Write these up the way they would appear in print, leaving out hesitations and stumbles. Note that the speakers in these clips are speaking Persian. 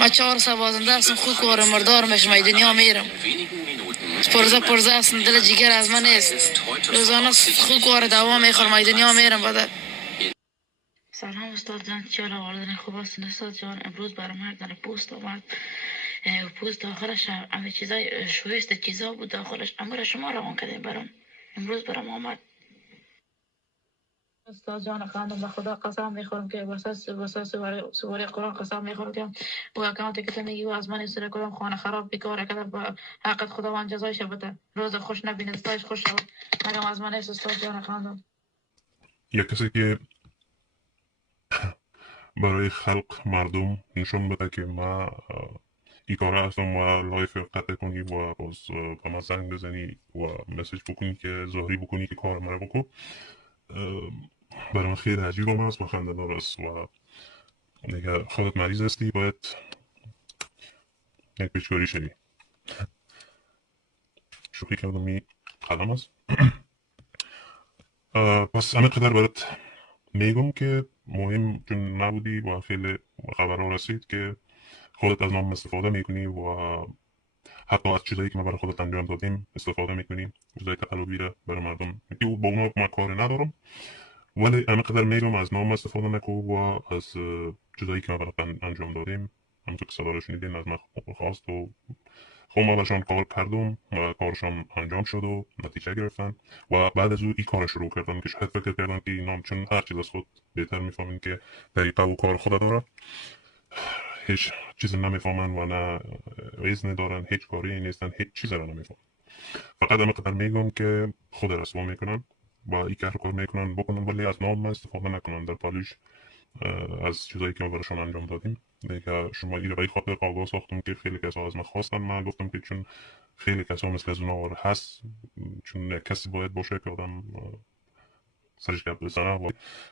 ما 4 بازنده هستم، خود کار مردار میشم، ای دنیا میرم. پرزه هستم، دل جیگر از من نیست. روزانه خود کار دوام میخورم، ای دنیا میرم بدر. سلام استاد جان، چرا آوردن؟ خوب هستین استاد جان؟ امروز برام در پوست اومد، پوست داخلش همه چیزای شویست چیزا بود داخلش، اما شما روان کردین برام. امروز برام آمد. استاد جان خانم، به خدا قسم میخورم که واسه سواره قرآن قسم میخورم که با اکانتی که تو میگی و از من استفاده کردم، خانه خراب بیکاره کردم، با حقت خداوند جزایش بده. روز خوش نبینه، استایش خوش شد. مگم از من است استاد جان خانم. یا کسی که برای خلق مردم نشون بده که ما این کار هستم و لایف قطع کنی و باز به ما زنگ بزنی و مسیج بکنی که ظاهری بکنی که کار مرا بکن، برای من خیلی عجیب هم هست و خنده دار است. و اگر خودت مریض هستی باید یک پیشگاری شوی. شوخی کردم، این قلم است. پس همه قدر برات میگم که مهم چون نبودی و خیلی خبرها رسید که خودت از نام استفاده میکنی و حتی از چیزایی که ما برای خودت انجام دادیم استفاده میکنیم، چیزای تقلبی را برای مردم میگی. با اونا ما کار ندارم، ولی همه قدر میگم از نام استفاده نکن و از چیزایی که ما برای انجام دادیم همونطور که صدا رو شنیدین از من خواست و خب ما برشان کار کردم و کارشان انجام شد و نتیجه گرفتن و بعد از او این کار شروع کردم که شاید فکر کردم که اینام چون هر چیز از خود بهتر میفهمین که طریقه و کار خود داره، هیچ چیزی نمیفهمن و نه وزن دارن، هیچ کاری نیستن، هیچ چیزی را نمیفهمن. فقط همه قدر میگم که خود رسوا میکنن با این کار میکنن بکنن، ولی از نام استفاده نکنن در پالیش از چیزایی که ما براشون انجام دادیم. دیگه شما این رو به خاطر آگاه ساختم که خیلی کسا از من خواستن، من گفتم که چون خیلی کسا مثل از اونا هست، چون کسی باید باشه که آدم سرش گپ بزنه و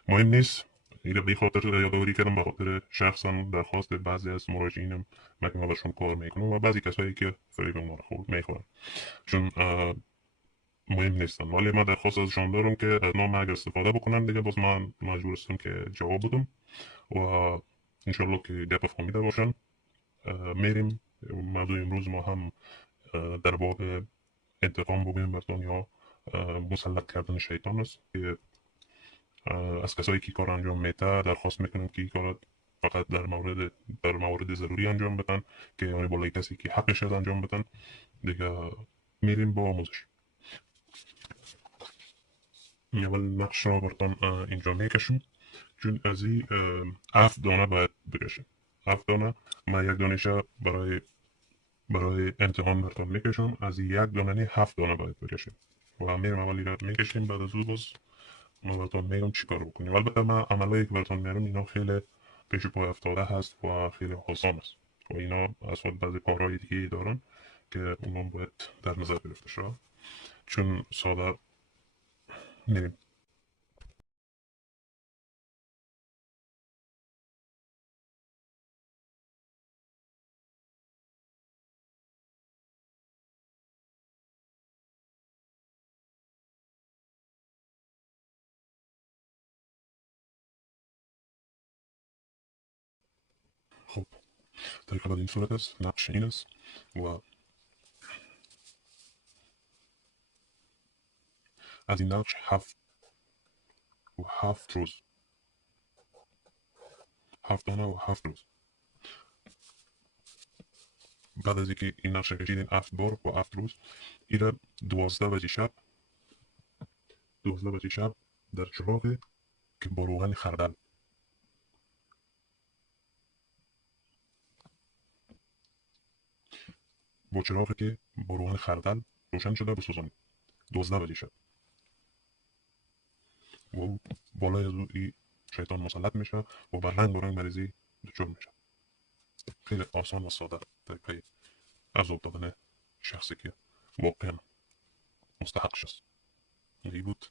مهم نیست. این به خاطر یادآوری کردم، به خاطر شخصا درخواست بعضی از مراجعینم من که ما برشون کار میکنم و بعضی کسایی که فریب اونا رو میخورن چون مهم نیستن، ولی من درخواست ازشان دارم که از نام اگر استفاده بکنن دیگه باز من مجبور هستم که جواب بدم و انشالله که گپ فهمیده باشن. میریم موضوع امروز ما هم در باب انتقام بگویم بر دنیا مسلط کردن شیطان است که از کسایی که کار انجام میده درخواست میکنم که این کار فقط در موارد ضروری انجام بدن که یعنی بالای کسی که حقش از انجام بدن. دیگه میریم با آموزش. اول نقش را براتون اینجا میکشم، چون از این 7 دانه باید بکشه. 7 دانه من یک دانشه برای امتحان براتون میکشم، از این یک دانه 7 دانه باید بکشیم و میریم اولی را میکشیم. بعد از او باز من براتون میگم چی کار بکنیم. البته من عملایی که براتون میارم اینا خیلی پیش پای افتاده هست و خیلی آسان است و اینا از خود بعضی کارهای دیگه دارن که اونا باید در نظر گرفته شد. چون ساده میریم. خب طریقه بعد این صورت است، نقش این است و از این نقش 7 روز، 7 دانه و 7 روز بعد از اینکه این نقشه کشیدین 7 بار و 7 روز، این را 12 بجه شب، 12 بجه شب در چراغ که با روغن خردل، با چراغی که با روغن خردل روشن شده بسوزانید 12 بجه شب و بالای از او این شیطان مسلط میشه و بر رنگ و رنگ مریضی دچار میشه. خیلی آسان و ساده طریقه عذاب دادن شخصی که واقعا مستحقش است. این بود